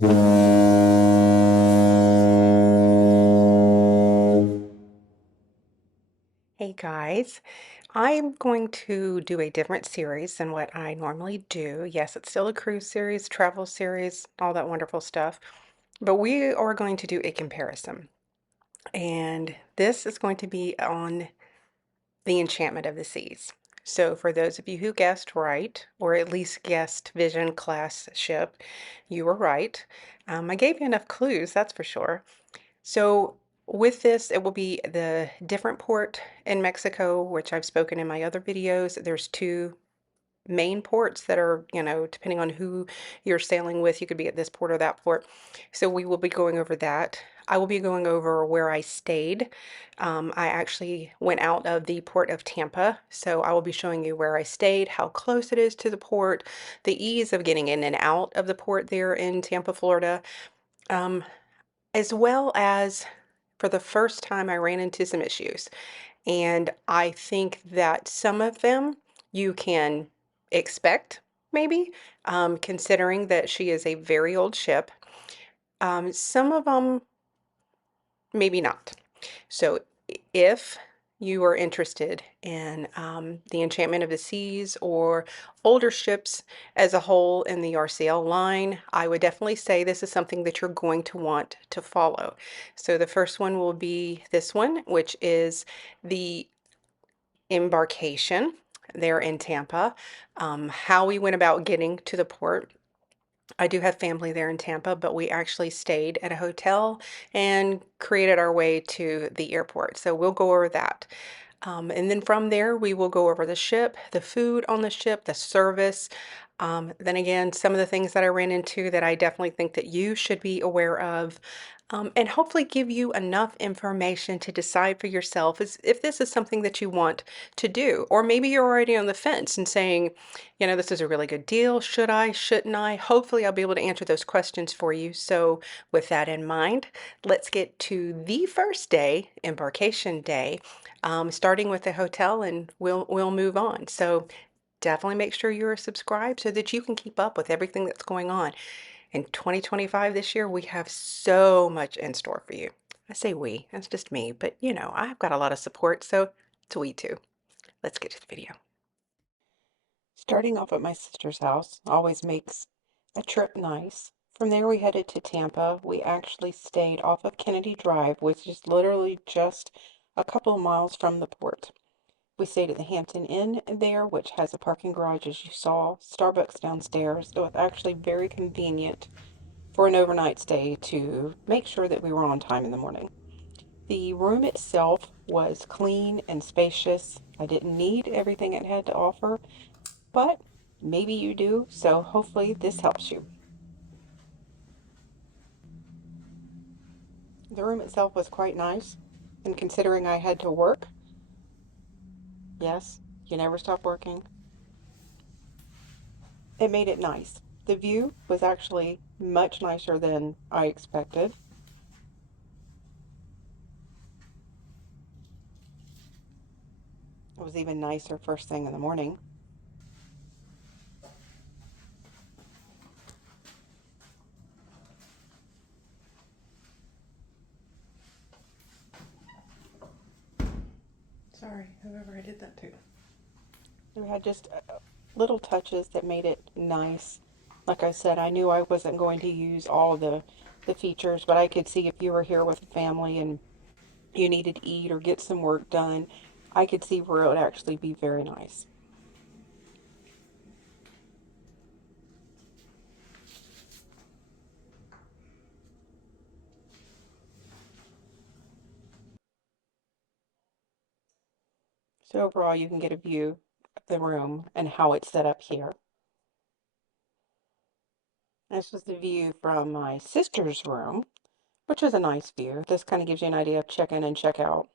Hey guys, I'm going to do a different series than what I normally do. Yes, it's still a cruise series, travel series, all that wonderful stuff, but we are going to do a comparison. And this is going to be on the Enchantment of the Seas. So, for those of you who guessed right, or at least guessed Vision class ship, you were right. I gave you enough clues, that's for sure. So with this, it will be the different port in Mexico, which I've spoken in my other videos. There's two main ports that are, depending on who you're sailing with, you could be at this port or that port. So we will be going over that. I will be going over where I stayed. I actually went out of the port of Tampa, so I will be showing you where I stayed, how close it is to the port, the ease of getting in and out of the port there in Tampa, Florida. Um, as well as for the first time, I ran into some issues. And I think that some of them you can expect, maybe, considering that she is a very old ship. Some of them, maybe not. So if you are interested in the Enchantment of the Seas or older ships as a whole in the RCL line, I would definitely say this is something that you're going to want to follow. So the first one will be this one, which is the embarkation there in Tampa. How we went about getting to the port. I do have family there in Tampa, but we actually stayed at a hotel and created our way to the airport. So we'll go over that. And then from there, we will go over the ship, the food on the ship, the service. Then again, some of the things that I ran into that I definitely think that you should be aware of, and hopefully give you enough information to decide for yourself if this is something that you want to do. Or maybe you're already on the fence and saying, this is a really good deal. Should I? Shouldn't I? Hopefully, I'll be able to answer those questions for you. So, with that in mind, let's get to the first day, embarkation day, starting with the hotel, and we'll move on. So, definitely make sure you're subscribed so that you can keep up with everything that's going on. In 2025, this year, we have so much in store for you. I say we, that's just me, but I've got a lot of support, so it's we too. Let's get to the video. Starting off at my sister's house always makes a trip nice. From there, we headed to Tampa. We actually stayed off of Kennedy Drive, which is literally just a couple of miles from the port. We stayed at the Hampton Inn there, which has a parking garage, as you saw, Starbucks downstairs. It was actually very convenient for an overnight stay to make sure that we were on time in the morning. The room itself was clean and spacious. I didn't need everything it had to offer, but maybe you do, so hopefully this helps you. The room itself was quite nice, and considering I had to work, yes, you never stop working, it made it nice. The view was actually much nicer than I expected. It was even nicer first thing in the morning. Sorry, whoever I did that to. We had just little touches that made it nice. Like I said, I knew I wasn't going to use all of the features, but I could see if you were here with a family and you needed to eat or get some work done, I could see where it would actually be very nice. So overall, you can get a view of the room and how it's set up here. This was the view from my sister's room, which is a nice view. This kind of gives you an idea of check in and check out.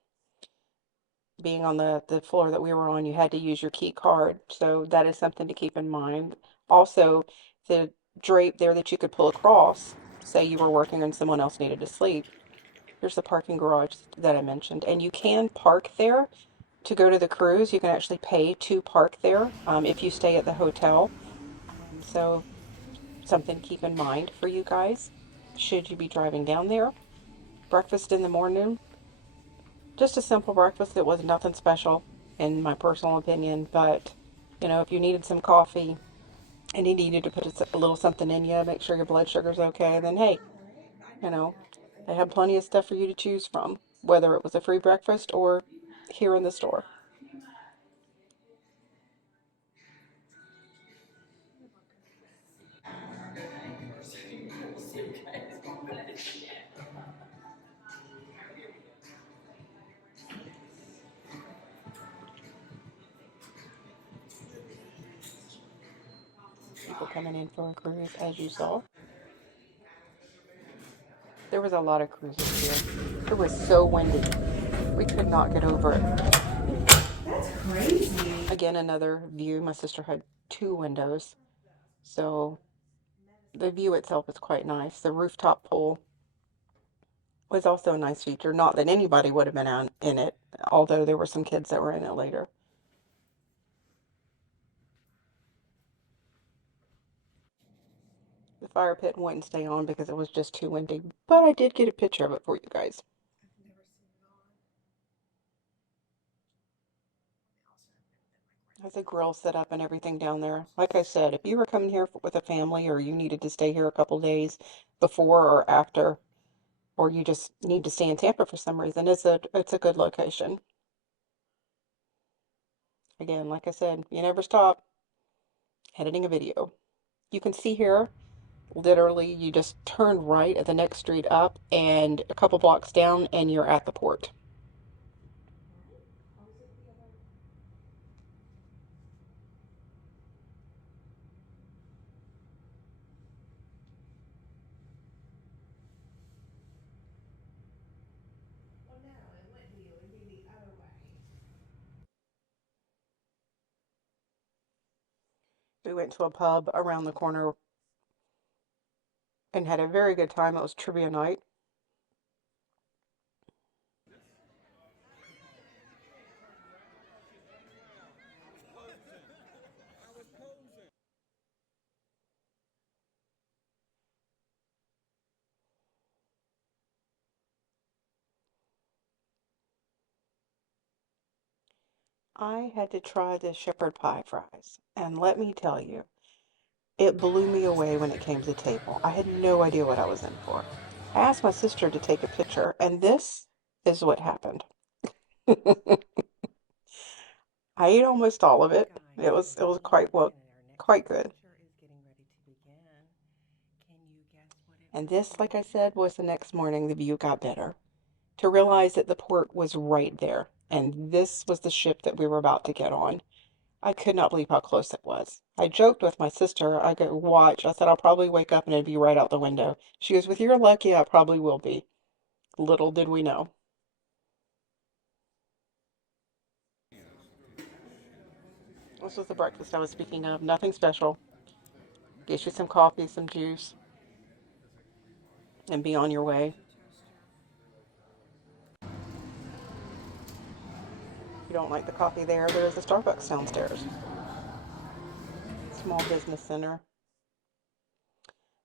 Being on the floor that we were on, you had to use your key card, so that is something to keep in mind. Also, the drape there that you could pull across, say you were working and someone else needed to sleep. Here's the parking garage that I mentioned, and you can park there to go to the cruise. You can actually pay to park there if you stay at the hotel. So Something to keep in mind for you guys, should you be driving down there. Breakfast in the morning, just a simple breakfast. It was nothing special, in my personal opinion, but if you needed some coffee and you needed to put a little something in you, make sure your blood sugar's okay, then hey, you know, they had plenty of stuff for you to choose from, whether it was a free breakfast or here in the store. People coming in for a cruise, as you saw. There was a lot of cruisers here. It was so windy. We could not get over it. That's crazy. Again, another view. My sister had two windows, so the view itself is quite nice. The rooftop pool was also a nice feature. Not that anybody would have been out in it, although there were some kids that were in it later. The fire pit wouldn't stay on because it was just too windy, but I did get a picture of it for you guys. Has a grill set up and everything down there. Like I said, if you were coming here with a family or you needed to stay here a couple days before or after, or you just need to stay in Tampa for some reason, it's a good location. Again, like I said, you never stop editing a video. You can see here, literally, you just turn right at the next street up and a couple blocks down, and you're at the port. Well, no, it wouldn't be. It would be the other way. We went to a pub around the corner and had a very good time. It was trivia night. I had to try the shepherd pie fries, and let me tell you, it blew me away when it came to the table. I had no idea what I was in for. I asked my sister to take a picture, and this is what happened. I ate almost all of Hey it. guys, It was well, quite well, our next quite good. adventure is getting ready to begin. Can you guess what it And will this, like I be? said, was the next morning the view got better. To realize that the port was right there, and this was the ship that we were about to get on. I could not believe how close it was. I joked with my sister. I go, watch. I said, I'll probably wake up and it'd be right out the window. She goes, with your luck, yeah, it probably will be. Little did we know. This was the breakfast I was speaking of. Nothing special. Get you some coffee, some juice, and be on your way. If you don't like the coffee there is a Starbucks downstairs. Small business center.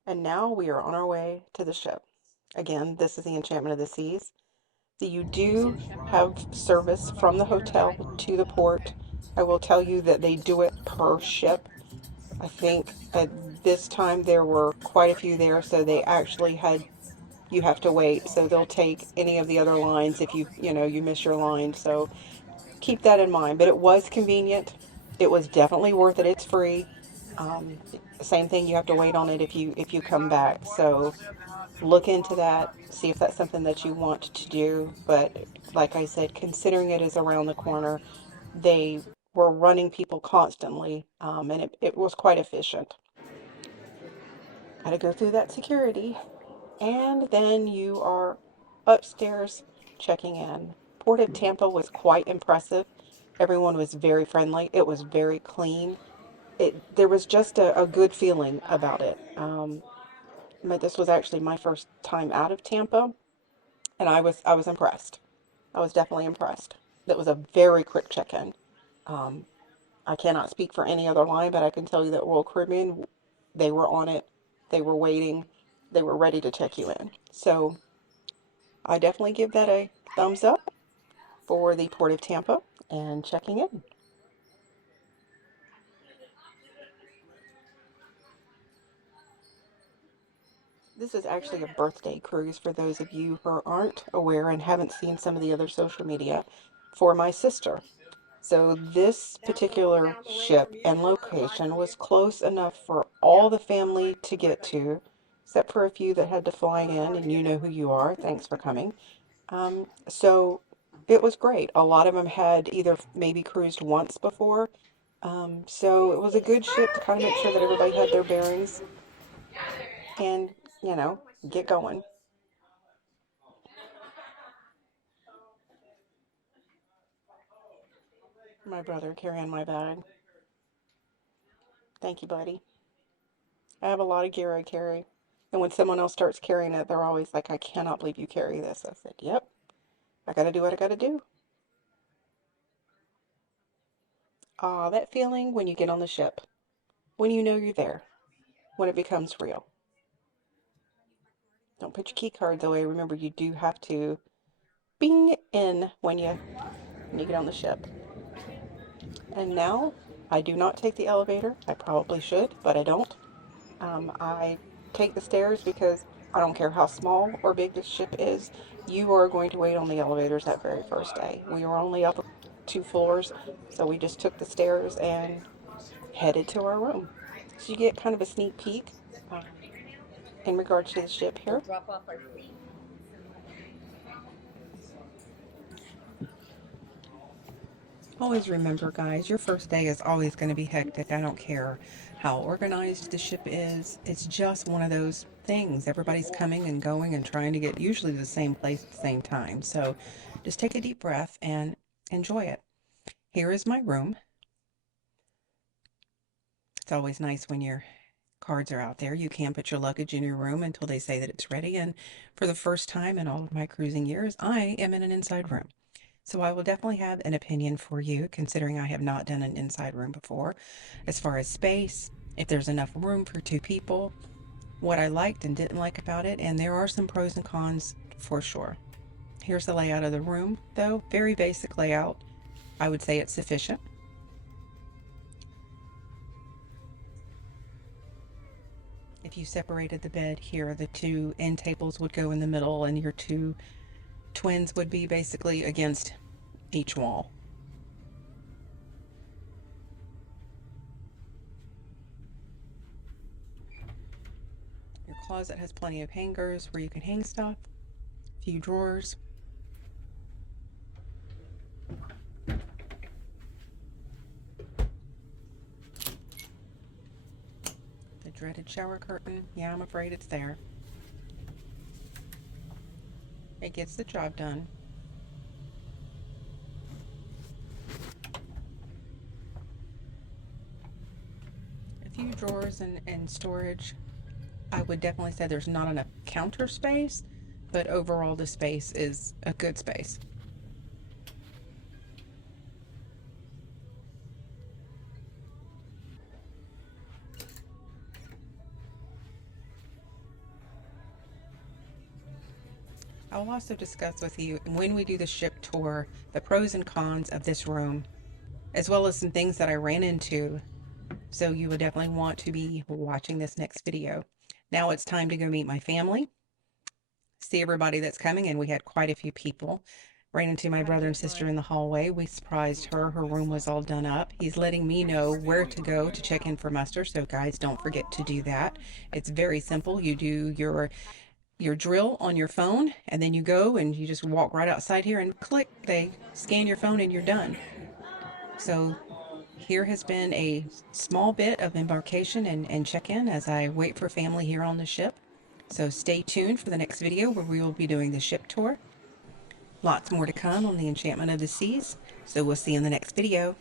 And now we are on our way to the ship. Again, this is the Enchantment of the Seas. So you do have service from the hotel to the port. I will tell you that they do it per ship. I think at this time there were quite a few there, so they actually had you have to wait. So they'll take any of the other lines if you miss your line. So keep that in mind. But it was convenient. It was definitely worth it. It's free. Um, Same thing. You have to wait on it if you come back. So look into that, see if that's something that you want to do. But like I said, considering it is around the corner, they were running people constantly, and it was quite efficient. Got to go through that security, and then you are upstairs checking in. Port of Tampa was quite impressive. Everyone was very friendly. It was very clean. There was just a good feeling about it. But this was actually my first time out of Tampa, and I was impressed. I was definitely impressed. That was a very quick check-in. I cannot speak for any other line, but I can tell you that Royal Caribbean, they were on it they were waiting, they were ready to check you in. So I definitely give that a thumbs up for the Port of Tampa and checking in. This is actually a birthday cruise for those of you who aren't aware and haven't seen some of the other social media for my sister. So this particular ship and location was close enough for all the family to get to, except for a few that had to fly in, and you know who you are. Thanks for coming. So it was great. A lot of them had either maybe cruised once before. So it was a good ship to kind of make sure that everybody had their bearings and, you know, get going. My brother carrying my bag. Thank you, buddy. I have a lot of gear I carry. And when someone else starts carrying it, they're always like, I cannot believe you carry this. I said, yep, I got to do what I got to do. Ah, that feeling when you get on the ship, when you know you're there, when it becomes real. Don't put your key cards away. Remember, you do have to bing in when you get on the ship. And now I do not take the elevator. I probably should, but I don't. I take the stairs because I don't care how small or big the ship is. You are going to wait on the elevators that very first day. We were only up 2 floors, so we just took the stairs and headed to our room. So you get kind of a sneak peek in regards to the ship here. Always remember, guys, your first day is always going to be hectic. I don't care how organized the ship is. It's just one of those things. Everybody's coming and going and trying to get usually to the same place at the same time. So just take a deep breath and enjoy it. Here is my room. It's always nice when your cards are out there. You can put your luggage in your room until they say that it's ready. And for the first time in all of my cruising years, I am in an inside room. So I will definitely have an opinion for you, considering I have not done an inside room before. As far as space, if there's enough room for 2 people, what I liked and didn't like about it, and there are some pros and cons for sure. Here's the layout of the room, though. Very basic layout. I would say it's sufficient. If you separated the bed here, the 2 end tables would go in the middle, and your 2 twins would be basically against each wall. Your closet has plenty of hangers where you can hang stuff, a few drawers. The dreaded shower curtain. Yeah, I'm afraid it's there. It gets the job done. A few drawers and storage. I would definitely say there's not enough counter space, but overall the space is a good space. I will also discuss with you when we do the ship tour the pros and cons of this room, as well as some things that I ran into. So you would definitely want to be watching this next video. Now it's time to go meet my family, see everybody that's coming, and we had quite a few people. Ran into my brother and sister in the hallway. We surprised her. Her room was all done up. He's letting me know where to go to check in for muster. So guys, don't forget to do that. It's very simple. You do your drill on your phone, and then you go and you just walk right outside here and click. They scan your phone and you're done. So here has been a small bit of embarkation and check-in as I wait for family here on the ship. So stay tuned for the next video where we will be doing the ship tour. Lots more to come on the Enchantment of the Seas. So we'll see you in the next video.